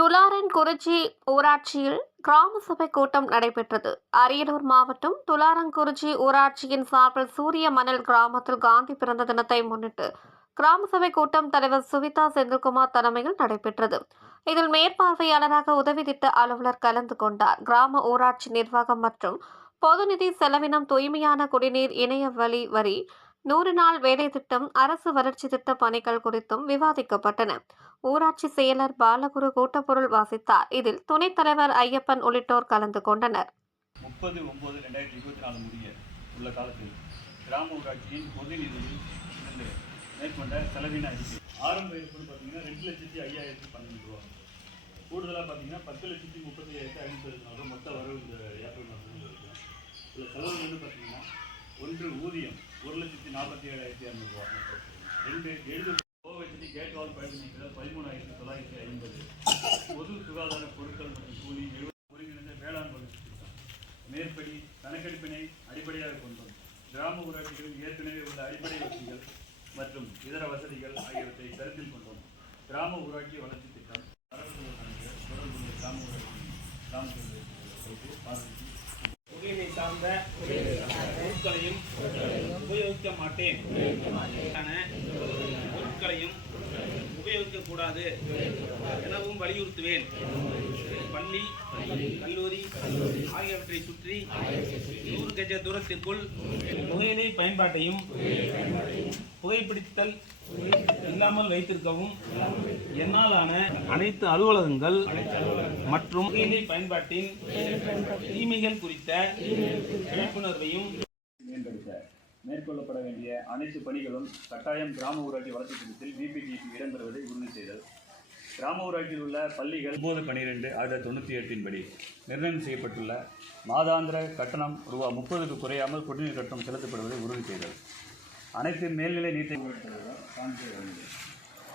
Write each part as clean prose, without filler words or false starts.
துலாரன்குறிச்சி ஊராட்சியில் கிராம சபை கூட்டம் நடைபெற்றது. அரியலூர் மாவட்டம் துலாரன்குறிச்சி ஊராட்சியின் சார்பில் சூரிய மணல் கிராமத்தில் காந்தி பிறந்த தினத்தை முன்னிட்டு கிராம சபை கூட்டம் தலைவர் சுவிதா செந்தில்குமார் தலைமையில் நடைபெற்றது. இதில் மேற்பார்வையாளராக உதவி திட்ட அலுவலர் கலந்து கொண்டார். கிராம ஊராட்சி நிர்வாகம் மற்றும் பொதுநிதி செலவினம், தூய்மையான குடிநீர், இணைய வழி வரி, 100 நாள் வேலை திட்டம், அரசு வளர்ச்சி திட்ட பணிகள் குறித்தும் விவாதிக்கப்பட்டன. ஊராட்சி செயலர் பாலகுரு கூட்டப்பொருள் வாசித்தார். இதில் துணைத் தலைவர் ஐயப்பன் உள்ளிட்டோர் கலந்து கொண்டனர். 30/9/2024 முடிய உள்ள காலத்தில் கிராம ஊராட்சியின் பொது நிதியில் இருந்து மேற்கொண்ட செலவின அறிக்கை. ஆரம்ப இருப்புன்னு பார்த்தீங்கன்னா 2,05,012 ரூபா. கூடுதலாக பார்த்தீங்கன்னா 10,35,554 மொத்த வரவு இந்த ஏப்ரல் மாதத்தில் இருக்கும். இதில் செலவு வந்து பார்த்தீங்கன்னா 1 ஊதியம் 1,47,200 ரூபா. 2 எழுது கோவச்சதி கேட் வால் பயன்படுத்தினால் 13,950. பொது சுகாதார பொருட்கள் மற்றும் கூலி 70. ஒருங்கிணைந்த வேளாண் வளர்ச்சி திட்டம். மேற்படி கணக்கெடுப்பினை அடிப்படையாக கொண்டோம். கிராம ஊராட்சிகளில் ஏற்கனவே உள்ள அடிப்படை வசதிகள் மற்றும் இதர வசதிகள் ஆகியவற்றை கருத்தில் கொண்டோம். கிராம ஊராட்சி வளர்ச்சி திட்டம் அரசு தொடர்புடைய கிராம ஊராட்சி கிராமத்தில் பார்வைக்கு புகையிலை சார்ந்த பொருட்களையும் உபயோகிக்க மாட்டேன், பொருட்களையும் உபயோகிக்கக்கூடாது எனவும் வலியுறுத்துவேன். பள்ளி, கல்லூரி ஆகியவற்றை சுற்றி 100 கஜ தூரத்திற்குள் புகையிலை பயன்பாட்டையும் புகைப்பிடித்தல் இல்லாமல் வைத்திருக்கவும் என்னாலான அனைத்து அலுவலகங்கள் மற்றும் புகையிலை பயன்பாட்டின் தீமைகள் குறித்த விழிப்புணர்வையும் மேம்படுத்த மேற்கொள்ளப்பட வேண்டிய அனைத்து பணிகளும் கட்டாயம் கிராம ஊராட்சி வளர்ச்சி திட்டத்தில் VPGP இடம்பெறுவதை உறுதி செய்தல். கிராம ஊராட்சியில் உள்ள பள்ளிகள் 9/12/1998 படி நிர்ணயம் செய்யப்பட்டுள்ள மாதாந்திர கட்டணம் ரூபாய் 30க்கு குறையாமல் குடிநீர் கட்டணம் செலுத்தப்படுவதை உறுதி செய்தல். அனைத்து மேல்நிலை நீர்த்தேக்க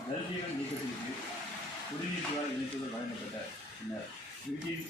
ஜல்ஜீவன் இயக்கத்திற்கு குடிநீர் குழாய் இணைப்புகள் வழங்கப்பட்ட பின்னர் வீட்டில்